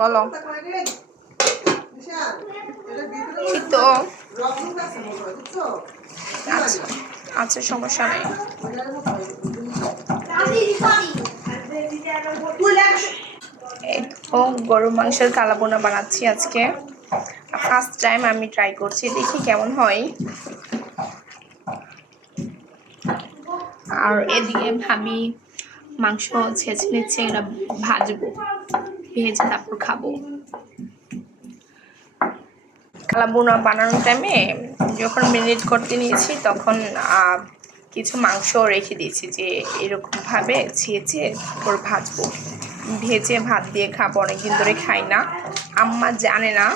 বলো। এই তো আচ্ছা আচ্ছা, সমস্যা নেই। এই তো গরুর মাংসের কালাবোনা বানাচ্ছি আজকে। ফার্স্ট টাইম আমি ট্রাই করছি, দেখি কেমন হয়। আর এদিকে ভাবি মাংস ছেঁচে নিচ্ছে, এটা ভাজবো, ভেজে তারপর খাবো। কালাবোনা বানানোর টাইমে যখন মেরিনেট করতে নিয়েছি তখন কিছু মাংস রেখে দিয়েছি, যে এরকমভাবে ছেঁচে তারপর ভাজবো, ভেজে ভাত দিয়ে খাবো। অনেকদিন ধরে খাই না, আম্মা জানে না,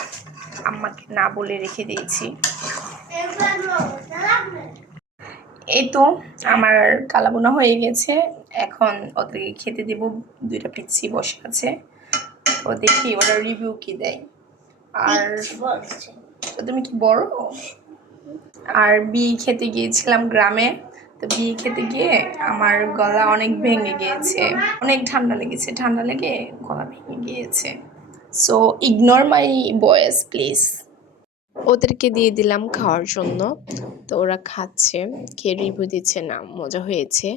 আম্মাকে না বলে রেখে দিয়েছি। এই তো আমার কালাবোনা হয়ে গেছে, এখন ওদেরকে খেতে দেব। দুইটা পিচ্ছি বসে আছে, তো দেখি ওরা রিভিউ কি দেয়। আর তুমি কি বড়? আর বিয়ে খেতে গিয়েছিলাম গ্রামে, তো বিয়ে খেতে গিয়ে আমার গলা অনেক ভেঙে গিয়েছে, অনেক ঠান্ডা লেগেছে, ঠান্ডা লেগে গলা ভেঙে গিয়েছে। So ignore my voice please. ওদেরকে দিয়ে দিলাম খাওয়ার জন্য, তো ওরা খাচ্ছে, খেয়ে রিভিউ দিচ্ছে, না মজা হয়েছে।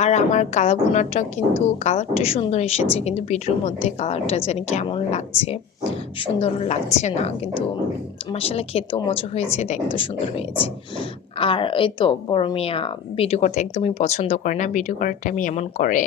আর আমার কালাভুনাটা কিন্তু কালারটা সুন্দর এসেছে, কিন্তু ভিডিওর মধ্যে কালারটা জানি কেমন লাগছে, সুন্দর লাগছে না, কিন্তু মাশাআল্লাহ খেতেও মজা হয়েছে, দেখতেও সুন্দর হয়েছে। আর এই তো বড় মিয়া ভিডিও করতে একদমই পছন্দ করে না, ভিডিও করার টাইমে এমন করে।